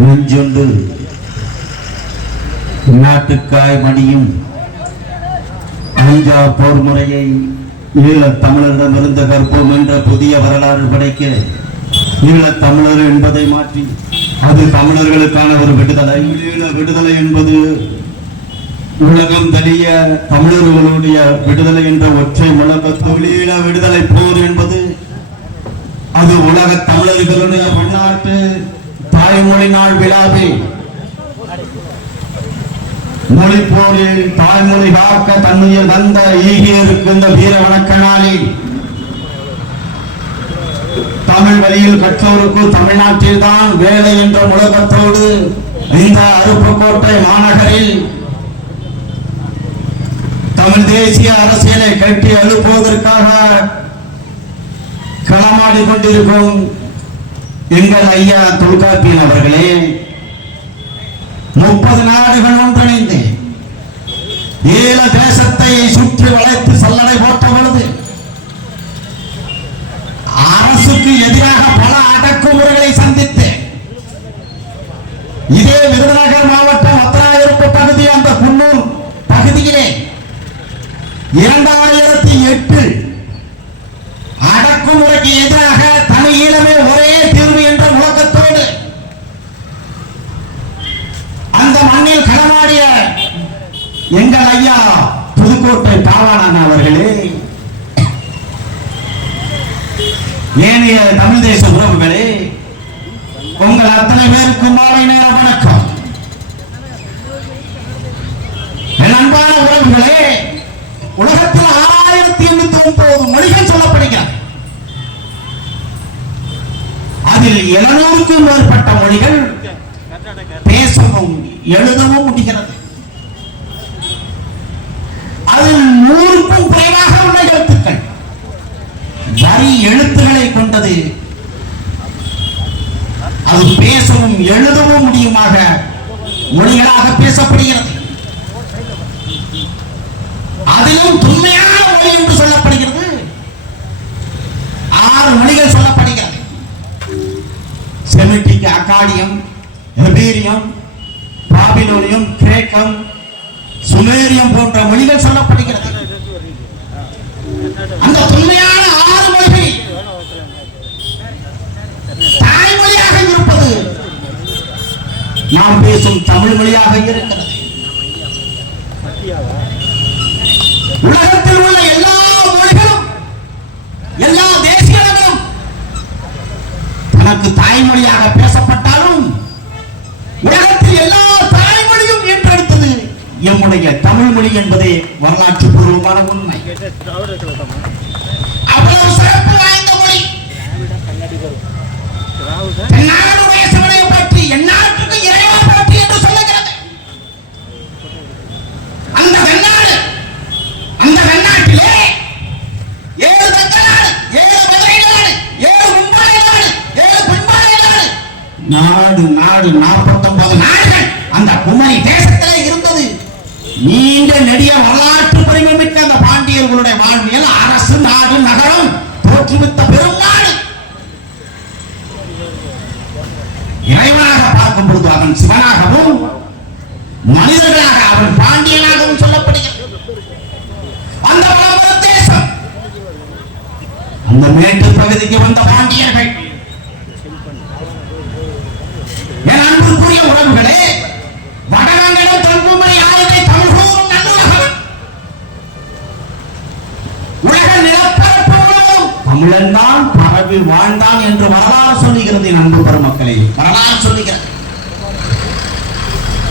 நெஞ்சொண்டு நாட்டுக்காய் மணியும் அஞ்சா போர் முறையை ஈழத் தமிழரிடமிருந்து கற்போம் என்ற புதிய வரலாறு படைக்க ஈழத் தமிழர் என்பதை மாற்றி அது தமிழர்களுக்கான ஒரு விடுதலை. ஈழ விடுதலை என்பது உலகம் தழிய தமிழர்களுடைய விடுதலை என்ற ஒற்றை முழக்கத்தோடு ஈழ விடுதலை போர் என்பது அது உலக தமிழர்களுடைய பன்னாட்டு தாய்மொழி நாள் விழாவில் மொழி போரில் தாய்மொழி காக்க தன்மையில் வந்த ஈகியருக்கு இந்த வீர வணக்க நாளில் தமிழ் வழியில் கற்றோருக்கு தமிழ்நாட்டில் தான் வேலை என்ற முழக்கத்தோடு இந்த அருப்புக்கோட்டை மாநகரில் தமிழ் தேசிய அரசியலை கட்டி எழுப்புவதற்காக களமாடி கொண்டிருக்கும் எங்கள் ஐயா தொல்காப்பியன் அவர்களே முப்பது நாடுகள் ஒன்றிணைந்து ஏழு தேசத்தை சுற்றி வளைத்து சல்லடை போட்ட பொழுது அரசுக்கு எதிராக பல அடக்குமுறைகளை சந்தித்து இதே விருதுநகர் மாவட்டம் அத்தனாயிரப்பு பகுதி அந்த குன்னூர் பகுதியிலே இரண்டாயிரத்தி எட்டு அடக்குமுறைக்கு எதிராக தனி ஈழமே ஒரே தீர்வு என்ற முழக்கத்தோடு அந்த மண்ணில் களமாடிய எங்கள் ஐயா புதுக்கோட்டை பாவாணன் அவர்களே ஏனைய தமிழ் தேச உறவுகளே உங்கள் அத்தனை பேருக்கும் மாலை நேர வணக்கம். என் அன்பான உறவுகளே உலகத்தில் ஆயிரத்தி எண்ணூத்தி ஒன்பது மொழிகள் சொல்லப்படுகிறது அதில் எழுநூறுக்கும் மேற்பட்ட மொழிகள் பேசவும் எழுதவும் முடிகிறது அதில் நூறுக்கும் குறைவாக உள்ள எழுத்துக்கள் வரி இருக்கிறது. அது பேசவும் எழுதவும் முடியுமாக மொழிகளாக பேசப்படுகிறது. அதிலும் தொன்மையான மொழி என்று சொல்லப்படுகிறது. ஆறு மொழிகள் சொல்லப்படுகிறது. செமிட்டிக் அக்காடியம் எபேரியம் பாபிலோனியம் கிரேக்கம் சுமேரியம் போன்ற மொழிகள் சொல்லப்படுகிறது அந்த தொன்மையான ஆறு மொழிகள் தாய்மொழியாக இருப்பது நாம் பேசும் தமிழ் மொழியாக இருக்கிறது. உலகத்தில் உள்ள எல்லா மொழிகளும் எல்லா தேசியங்களும் தனக்கு தாய்மொழியாக பேசப்பட்டாலும் உலகத்தில் எல்லா தாய்மொழியும் ஏற்றெடுத்தது எம்முடைய தமிழ் மொழி என்பதே வரலாற்று பூர்வமான உண்மை. அவ்வளவு சிறப்பு வாய்ந்த மொழி. பற்றி எந்நாட்டுக்கு என்று சொல்லுகிறது. அந்த வெண்ணாடு அந்த வெண்ணாட்டிலே ஏழு தக்க நாடு ஏழு நாடு ஏழு நாடு ஏழு நாடு நாடு நாடு நாற்பத்தொன்பது நாடுகள் அந்த குமரி தேசத்திலே இருந்தது. நீண்ட நெடிய வரலாற்று பெருமை மிக்க அந்த பாண்டியர்களுடைய வாழ்வியல் அரசு நாடு நகரம் தோற்றுவித்த பெரும் நாடு இறைவனாக பார்க்கும் பொழுது அவன் சிவனாகவும் மனிதர்களாக அவன் பாண்டியனாகவும் சொல்லப்படுகிறது. அந்த தேசம் அந்த மேட்டு பகுதிக்கு வந்த பாண்டியர்கள். என் அன்புக்குரிய உறவுகளே வடநாங்களும் தங்குமணி ஆயுதை தமிழ் கூறும் நல்லுலகம். உலக நிலப்பரப்பு முழுவதும் தமிழன் தான் பரவி வாழ்ந்தான் என்று வரலாறு சொல்லுகிறது என் அன்பு பெருமக்களே. வரலாறு சொல்லுகிறது.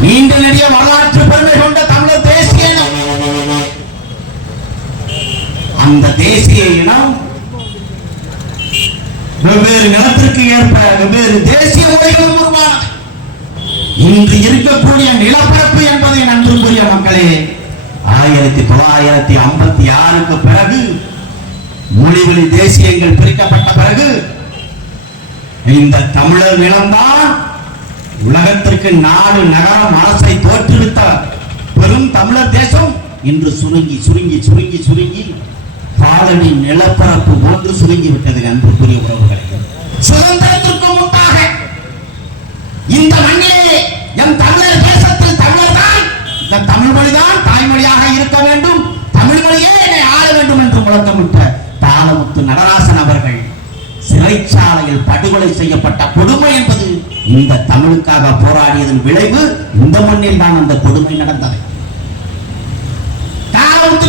நீண்ட நெடிய வரலாற்று பெருமை கொண்ட தமிழர் தேசிய இனம். அந்த தேசிய இனம் வெவ்வேறு நிலத்திற்கு ஏற்ப வெவ்வேறு தேசிய மொழிகளும் உருவானது இன்று இருக்கக்கூடிய நிலப்பரப்பு என்பதை நன்றுக்குரிய மக்களே ஆயிரத்தி தொள்ளாயிரத்தி ஐம்பத்தி ஆறுக்கு பிறகு மொழிவழி தேசியங்கள் பிரிக்கப்பட்ட பிறகு இந்த தமிழர் நிலம்தான் உலகத்திற்கு நாலு நகர மனசை தோற்றுவித்த பெரும் தமிழர் தேசம் இன்று சுருங்கி சுருங்கி சுருங்கி சுருங்கி காலடி நிலப்பரப்பு போன்று சுருங்கி விட்டது என்று அன்புக்குரிய உறவுகளை. சுதந்திரத்திற்கு முன்பாக இந்த மண்ணிலே எம் தமிழர் தேசத்தில் தமிழர் தான் இந்த தமிழ் மொழிதான் தாய்மொழியாக இருக்க வேண்டும் தமிழ் மொழியே என்னை ஆள வேண்டும் என்று முழக்கமிட்ட தாளமுத்து நடராசன் அவர்கள் சிறைச்சாலையில் படுகொலை செய்யப்பட்ட கொடுமை என்பது இந்த தமிழுக்காக போராடியதன் விளைவு இந்த மண்ணில் தான் அந்த கொடுமை நடந்தது.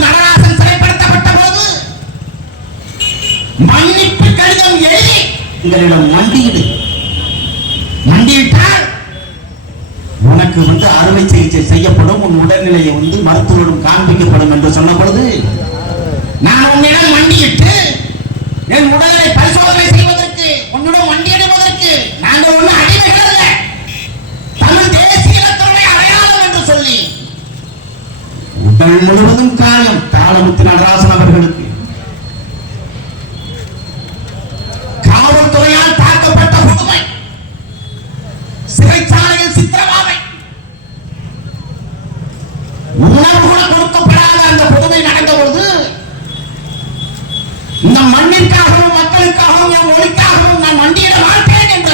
நடராசன் சிறைப்படுத்தப்பட்ட போது மன்னிப்பு கடிதம் எழுதி எங்களிடம் மண்டியிடு. மண்டியிட்டால் உனக்கு வந்து அறுவை சிகிச்சை செய்யப்படும் உன் உடல்நிலையை வந்து மருத்துவரிடம் காண்பிக்கப்படும் என்று சொன்ன பொழுது நான் உன்னிடம் மண்டியிட்டு என் உடலை பரிசோதனை செய்வதற்கு உன்னிடம் மண்டியிடுவதற்கு நாங்கள் ஒன்றும் அடிமை உடல் முழுவதும் காயம் தாளமுத்து நடராசன் அவர்களுக்கு. காவல்துறையால் தாக்கப்பட்ட புதுமை சிறைச்சாலையில் சித்திரவாதை உணவு கூட கொடுக்கப்படாத அந்த புதுமை நடந்த பொழுது இந்த மண்ணிற்காகவும் மக்களுக்காகவும் என் மொழிக்காகவும் நான் மண்டியிட மாட்டேன் என்ற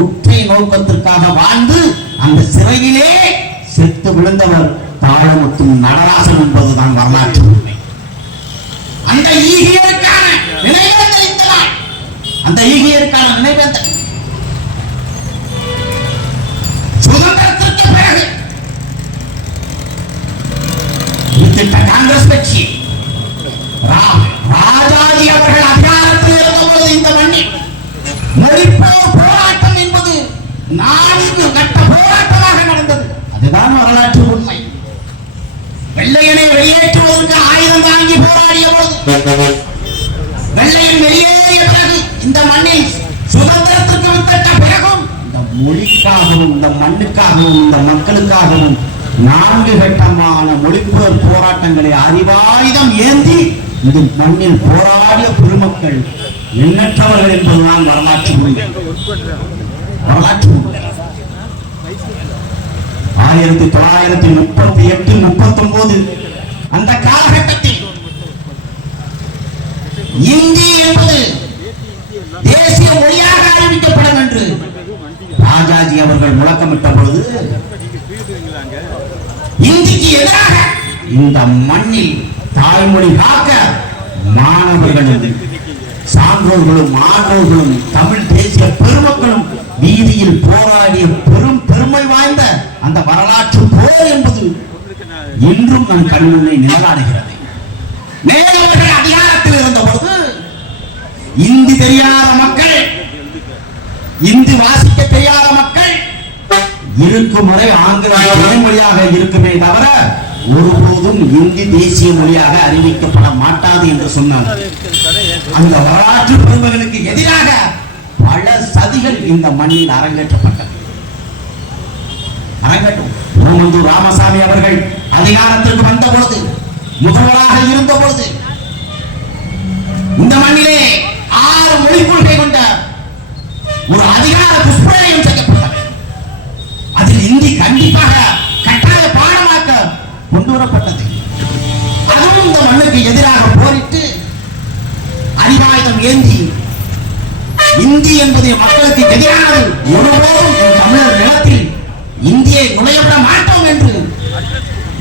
ஒற்றை நோக்கத்திற்காக வாழ்ந்து அந்த சிறையிலே செத்து விழுந்தவர் தாழமுத்தும் நடராசன் என்பதுதான் வரலாற்று உண்மை. அந்த ஈகியருக்கான நினைவேந்தல் அந்த ஈகியருக்கான நினைவேந்த சுதந்திரத்திற்கு பிறகு குறிப்பிட்ட காங்கிரஸ் கட்சி ரா- ராஜாஜி அவர்கள் அதிகாரத்தில் இருந்தபோது இந்த மண்ணில் மொழிப்போர் போராட்டம் என்பது நான்கு கட்ட போராட்டமாக நடந்தது. அதுதான் வரலாற்று உண்மை. வெள்ளையனை வெளியேற்றுவதற்கு ஆயுதம் தாங்கி போராடிய போது வெள்ளையன் வெளியேறிய பிறகு இந்த மண்ணில் சுதந்திரத்திற்கு வித்திட்ட பிறகும் இந்த மொழிக்காகவும் இந்த மண்ணுக்காகவும் இந்த மக்களுக்காகவும் நான்கு கட்டமான மொழிப்போர் போராட்டங்களை அறிவாயுதம் ஏந்தி இந்த மண்ணில் போராடிய பெருமக்கள் எண்ணற்றவர்கள் என்பதுதான் வரலாற்று வரலாற்று ஆயிரத்தி தொள்ளாயிரத்தி முப்பத்தி எட்டு முப்பத்தி ஒன்பது அந்த காலகட்டத்தில் இந்தி என்பது தேசிய மொழியாக அறிவிக்கப்படும் என்று ராஜாஜி அவர்கள் முழக்கமிட்ட பொழுது இந்திக்கு எதிராக இந்த மண்ணில் தாய்மொழி காக்க மாணவர்களும் சான்றோர்களும் மாணவர்களும் தமிழ் தேசிய பெருமக்களும் வீதியில் போராடிய பெரும் பெருமை வாய்ந்த அந்த வரலாற்று போர் என்பது இன்றும் நம் கண்முன்னே நிழலாடுகிறது. நேருவர்கள் அதிகாரத்தில் இருந்த பொழுது இந்தி தெரியாத மக்கள் இந்தி வாசிக்க தெரியாத மக்கள் இருக்கும் முறை ஆங்கிலம் மொழியாக இருக்குமே தவிர ஒருபோதும் இந்தி தேசிய மொழியாக அறிவிக்கப்பட மாட்டாது என்று சொன்னார். அந்த வரலாற்று பெருமைகளுக்கு எதிராக பல சதிகள் இந்த மண்ணில் அரங்கேற்றப்பட்டது. அரங்கட்டும் ஓமந்தூர் ராமசாமி அவர்கள் அதிகாரத்திற்கு வந்த பொழுது முதல்வராக இருந்த பொழுது இந்த மண்ணிலே ஆறு மொழி கொள்கை கொண்ட ஒரு அதிகார துஷ்பிரயோகம் செய்யப்பட்டது அதில் இந்தி கண்டிப்பாக கட்டாய பாடமாக்க கொண்டு வரப்பட்டது. அதுவும் இந்த மண்ணுக்கு எதிராக போரிட்டு அறிவாயுதம் ஏந்தி இந்தி என்பது மக்களுக்கு எதிரானது ஒருபோதும் தமிழர் நிலத்தில் இந்தியை நுழையவிட மாட்டோம் என்று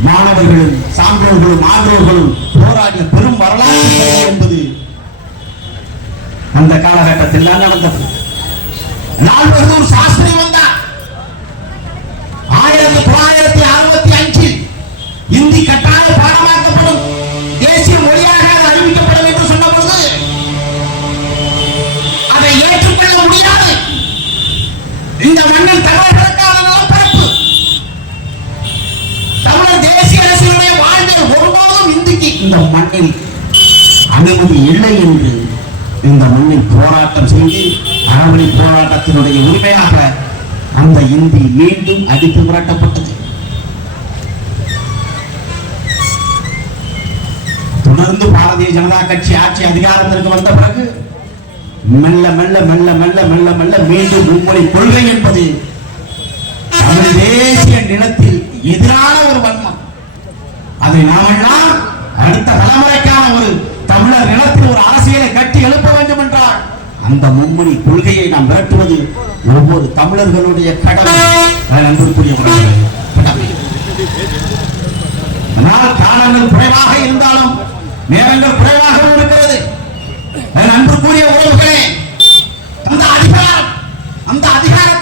மாணவர்களும் சான்றோர்களும் ஆன்றோர்களும் போராடிய பெரும் வரலாறு என்பது அந்த காலகட்டத்தில் தான் நடந்தது. லால்பகதூர் சாஸ்திரி வந்தார். ஆயிரத்தி தொள்ளாயிரத்தி அறுபத்தி அஞ்சில் இந்தி கட்டாய பாடமாக நாட்டில் அனுமதி இல்லை என்று இந்த மண்ணில் போராட்டம் செய்து அறவழி போராட்டத்தினுடைய உரிமையாக அந்த இந்தி மீண்டும் அடித்து புரட்டப்பட்டது தொடர்ந்து பாரதிய ஜனதா கட்சி ஆட்சி அதிகாரத்திற்கு வந்த பிறகு மெல்ல மெல்ல மெல்ல மெல்ல மெல்ல மெல்ல மீண்டும் மும்மொழி கொள்கை என்பது தமிழ் தேசிய நிலத்தில் எதிரான ஒரு வன்மம். அதை நாமெல்லாம் அடுத்த தலைமுறைக்கான ஒரு தமிழர் நிலத்தில் ஒரு அரசியலை கட்டி எழுப்ப வேண்டும் என்றால் அந்த மும்மொழி கொள்கையை நாம் விரட்டுவது ஒவ்வொரு தமிழர்களுடைய கடமை. அது அன்பிற்குரிய அதனால் காலங்கள் குறைவாக இருந்தாலும் நேரங்கள் குறைவாகவும் இருக்கிறது. என் அன்புக்குரிய உறவுகளே அந்த அதிகாரம் அந்த அதிகாரத்தை